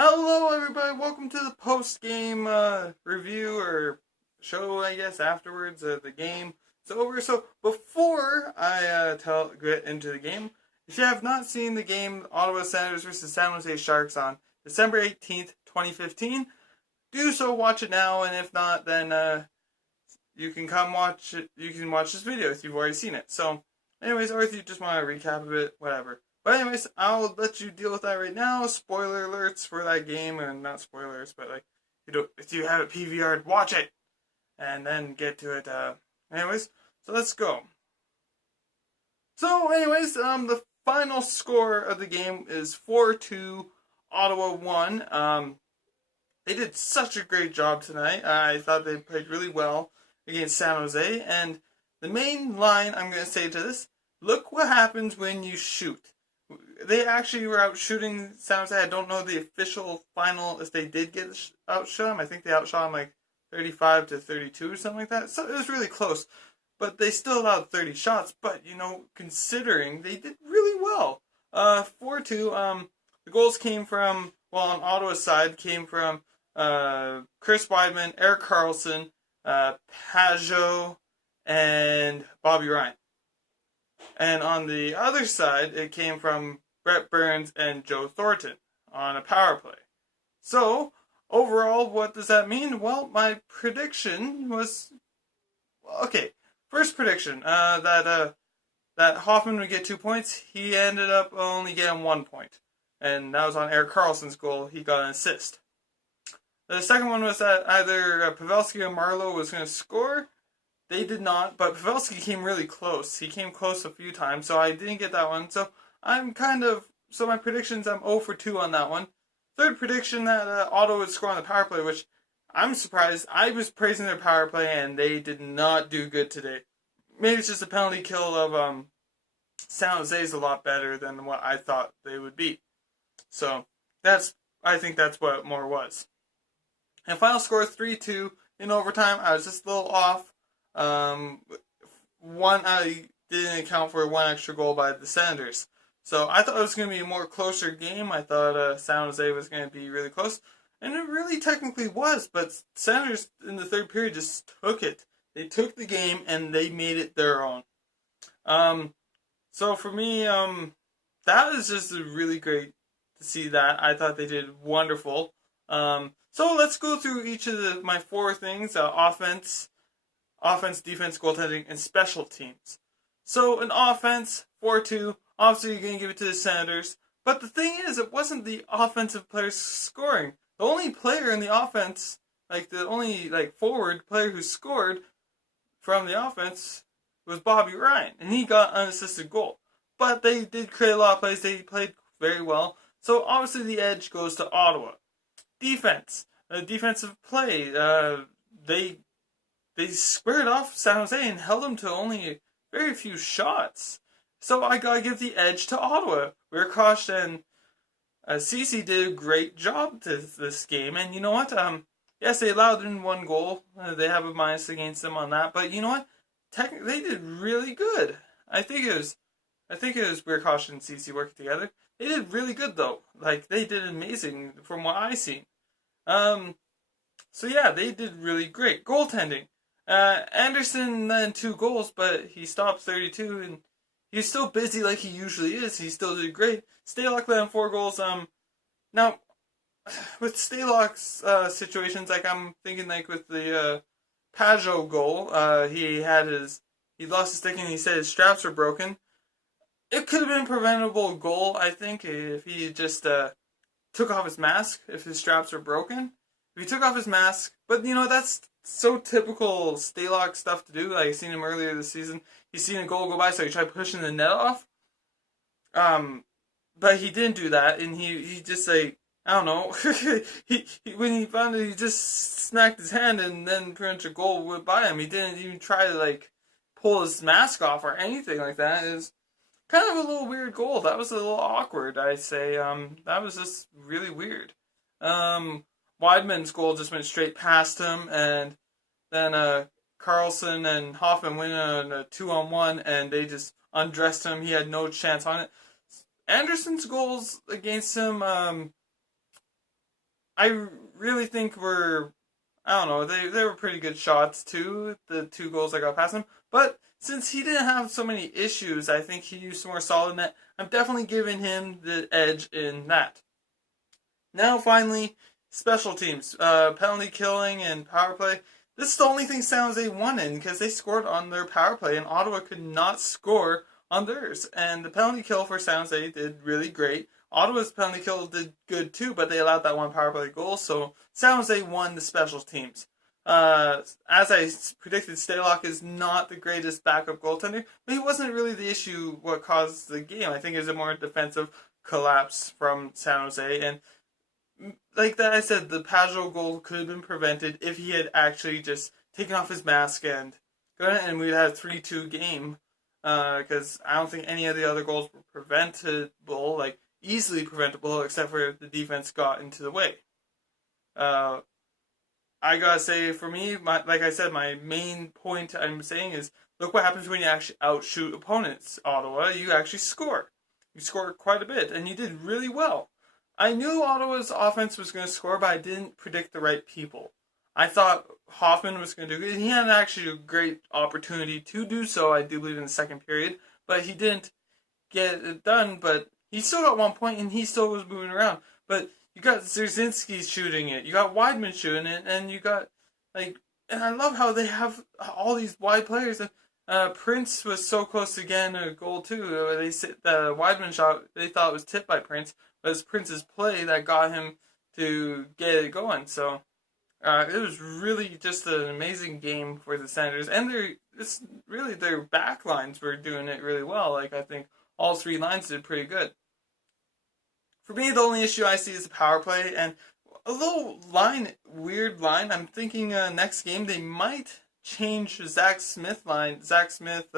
Hello, everybody. Welcome to the post-game review or show, I guess, afterwards. The game is over. So before I get into the game, if you have not seen the game, Ottawa Senators versus San Jose Sharks on December 18th, 2015, do so. Watch it now, and if not, then you can come watch it. You can watch this video if you've already seen it. So, anyways, or if you just want to recap of it, whatever. But anyways, I'll let you deal with that right now. Spoiler alerts for that game, and not spoilers, but like if you have it PVR'd, watch it, and then get to it. Anyways, so let's go. So, anyways, the final score of the game is 4-2. Ottawa won. They did such a great job tonight. I thought they played really well against San Jose. And the main line I'm going to say to this, look what happens when you shoot. They actually were out shooting San Jose. I don't know the official final if they did get outshot them. I think they outshot them like 35-32 or something like that. So it was really close. But they still allowed 30 shots. But, considering they did really well. 4-2. The goals came from, on Ottawa's side, came from Chris Weidman, Erik Karlsson, Pajot, and Bobby Ryan. And on the other side, it came from Brett Burns and Joe Thornton on a power play. So, overall, what does that mean? Well, my prediction was... Okay, first prediction, that Hoffman would get 2 points. He ended up only getting 1 point. And that was on Erik Karlsson's goal. He got an assist. The second one was that either Pavelski or Marleau was going to score. They did not, but Pavelski came really close. He came close a few times, so I didn't get that one. So my predictions, I'm 0 for 2 on that one. Third prediction that Ottawa would score on the power play, which I'm surprised. I was praising their power play, and they did not do good today. Maybe it's just the penalty kill of San Jose is a lot better than what I thought they would be. So I think that's what more was. And final score 3-2 in overtime. I was just a little off. I didn't account for one extra goal by the Senators. So I thought it was going to be a more closer game. I thought San Jose was going to be really close. And it really technically was. But Senators in the third period just took it. They took the game and they made it their own. So for me, that was just really great to see that. I thought they did wonderful. So let's go through each of my four things. Offense, defense, goaltending, and special teams. So in offense, 4-2. Obviously, you're going to give it to the Senators. But the thing is, it wasn't the offensive players scoring. The only player in the offense, the only forward player who scored from the offense was Bobby Ryan. And he got an unassisted goal. But they did create a lot of plays. They played very well. So obviously the edge goes to Ottawa. Defense. Defensive play. They squared off San Jose and held them to only very few shots. So I gotta give the edge to Ottawa. Weirkosh and Ceci did a great job this game. And you know what? Yes, they allowed in one goal. They have a minus against them on that. But you know what? Technically, they did really good. I think it was Weirkosh and Ceci working together. They did really good though. They did amazing from what I seen. So yeah, they did really great. Goaltending. Anderson then 2 goals, but he stopped 32, and he's still busy like he usually is. He still did great. Stalock then 4 goals. Now, with Stalock's situations, I'm thinking with the Pajot goal, he lost his stick and he said his straps were broken. It could have been a preventable goal, I think, if he just took off his mask, if his straps were broken. If he took off his mask, but that's so typical Stalock stuff to do. I seen him earlier this season. He's seen a goal go by, so he tried pushing the net off. But he didn't do that, and he just I don't know. he when he found it, he just smacked his hand, and then pretty much a goal went by him. He didn't even try to pull his mask off or anything like that. It was kind of a little weird goal. That was a little awkward, I'd say. That was just really weird. Weidman's goal just went straight past him, and then Karlsson and Hoffman went on a 2-on-1, and they just undressed him. He had no chance on it. Anderson's goals against him, I really think I don't know, they were pretty good shots too, the two goals I got past him. But since he didn't have so many issues, I think he used more solid net. I'm definitely giving him the edge in that. Now, finally, special teams, penalty killing and power play. This is the only thing San Jose won in because they scored on their power play, and Ottawa could not score on theirs. And the penalty kill for San Jose did really great. Ottawa's penalty kill did good too, but they allowed that one power play goal, so San Jose won the special teams. As I predicted, Stalock is not the greatest backup goaltender, but he wasn't really the issue what caused the game. I think it was a more defensive collapse from San Jose, and like that I said, the Pajot goal could have been prevented if he had actually just taken off his mask and we'd have a 3-2 game. Because I don't think any of the other goals were preventable, like easily preventable, except for the defense got into the way. I gotta say, for me, like I said, my main point I'm saying is, look what happens when you actually outshoot opponents, Ottawa. You actually score. You score quite a bit, and you did really well. I knew Ottawa's offense was going to score, but I didn't predict the right people. I thought Hoffman was going to do it. He had actually a great opportunity to do so, I do believe, in the second period, but he didn't get it done. But he still got 1 point, and he still was moving around. But you got Zerzinski shooting it, you got Weidman shooting it, and you got, and I love how they have all these wide players. And Prince was so close to getting a goal, too. The Weidman shot, they thought it was tipped by Prince, but it's Prince's play that got him to get it going. So it was really just an amazing game for the Senators, and their back lines were doing it really well. Like, I think all three lines did pretty good. For me, the only issue I see is the power play, and a little weird line. I'm thinking next game they might change Zach Smith line. Zach Smith,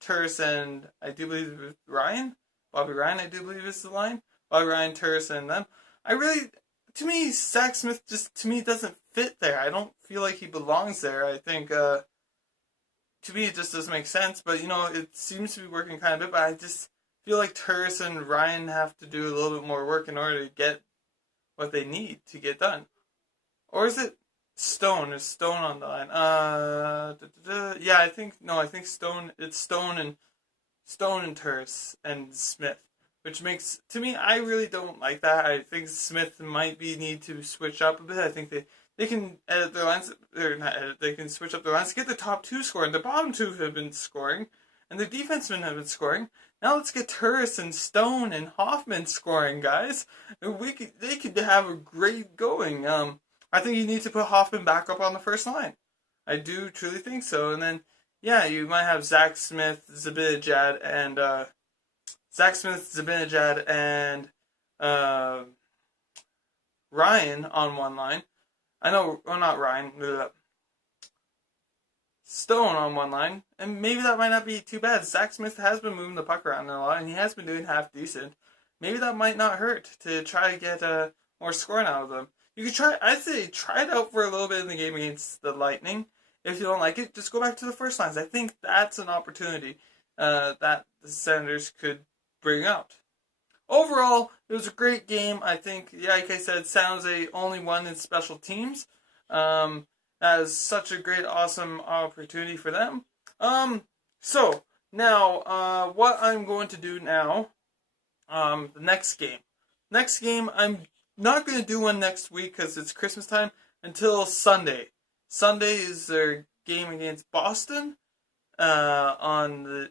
Turris, and I do believe it was Bobby Ryan, I do believe is the line. Bobby Ryan, Turris, and them. To me, Zach Smith doesn't fit there. I don't feel like he belongs there. I think, to me, it just doesn't make sense. But, it seems to be working kind of a bit. But I just feel like Turris and Ryan have to do a little bit more work in order to get what they need to get done. Or is it Stone? Is Stone on the line? Yeah, I think Stone. It's Stone and Turris and Smith. Which makes, to me, I really don't like that. I think Smith might need to switch up a bit. I think they can edit their lines, or not edit, they can switch up their lines to get the top two scoring. The bottom two have been scoring, and the defensemen have been scoring. Now let's get Turris and Stone and Hoffman scoring, guys. They could have a great going. I think you need to put Hoffman back up on the first line. I do truly think so. And then, yeah, you might have Zach Smith, Zibanejad, and Ryan on one line. Not Ryan. Stone on one line. And maybe that might not be too bad. Zach Smith has been moving the puck around a lot, and he has been doing half decent. Maybe that might not hurt to try to get more scoring out of them. You could I'd say try it out for a little bit in the game against the Lightning. If you don't like it, just go back to the first lines. I think that's an opportunity that the Senators could bring out. Overall, it was a great game. I think, like I said, San Jose only won in special teams. That is such a great, awesome opportunity for them. So, now, what I'm going to do now, the next game. Next game, I'm not going to do one next week because it's Christmas time until Sunday. Sunday is their game against Boston. Sunday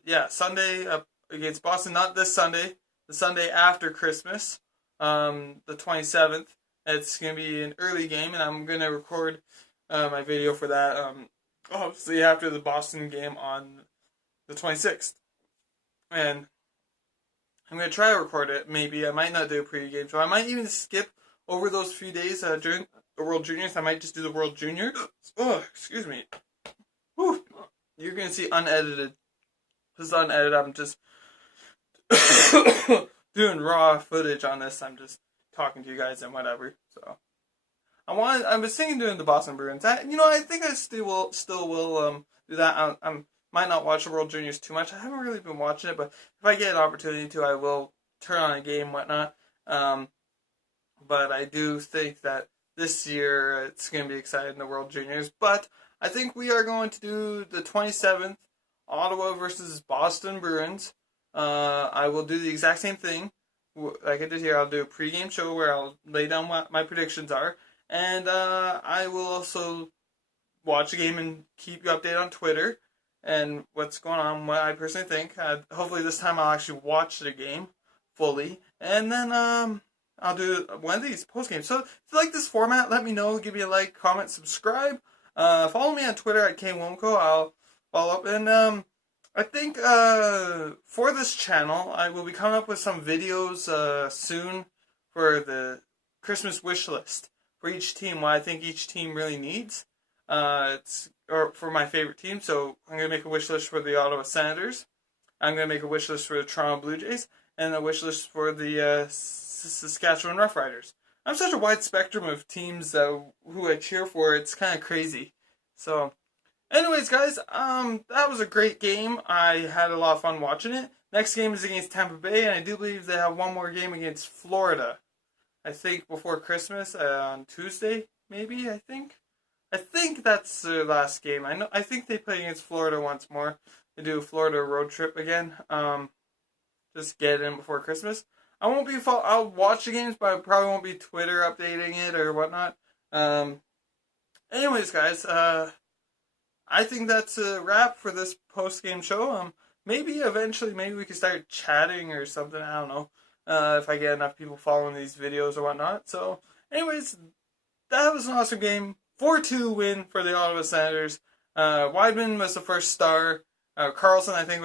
against Boston, not this Sunday, the Sunday after Christmas, the 27th. It's going to be an early game, and I'm going to record my video for that, obviously after the Boston game on the 26th. And I'm going to try to record it, maybe. I might not do a pre-game show. I might even skip over those few days during the World Juniors. I might just do the World Junior. Oh, excuse me. Whew. You're going to see unedited. This is unedited. I'm just doing raw footage on this. I'm just talking to you guys and whatever. So I was thinking doing the Boston Bruins. I think I still will do that. I might not watch the World Juniors too much. I haven't really been watching it, but if I get an opportunity to, I will turn on a game, whatnot. But I do think that this year it's going to be exciting, the World Juniors. But I think we are going to do the 27th, Ottawa versus Boston Bruins. I will do the exact same thing like I did here. I'll do a pregame show where I'll lay down what my predictions are, and I will also watch the game and keep you updated on Twitter and what's going on, what I personally think. Hopefully this time I'll actually watch the game fully, and then I'll do one of these post games. So if you like this format, let me know. Give me a like, comment, subscribe. Follow me on Twitter at KWomco. I'll follow up, and I think for this channel, I will be coming up with some videos soon for the Christmas wish list for each team. What I think each team really needs. Or for my favorite team. So I'm gonna make a wish list for the Ottawa Senators. I'm gonna make a wish list for the Toronto Blue Jays, and a wish list for the Saskatchewan Roughriders. I'm such a wide spectrum of teams who I cheer for. It's kind of crazy. So, anyways, guys, that was a great game. I had a lot of fun watching it. Next game is against Tampa Bay, and I do believe they have one more game against Florida. I think before Christmas on Tuesday, maybe. I think that's their last game. I think they play against Florida once more. They do a Florida road trip again. Just get in before Christmas. I won't be. I'll watch the games, but I probably won't be Twitter updating it or whatnot. Anyways, guys, I think that's a wrap for this post game show. Maybe eventually, maybe we can start chatting or something. I don't know. If I get enough people following these videos or whatnot. So, anyways, that was an awesome game. 4-2 win for the Ottawa Senators. Weidman was the first star. Carlson, I think, was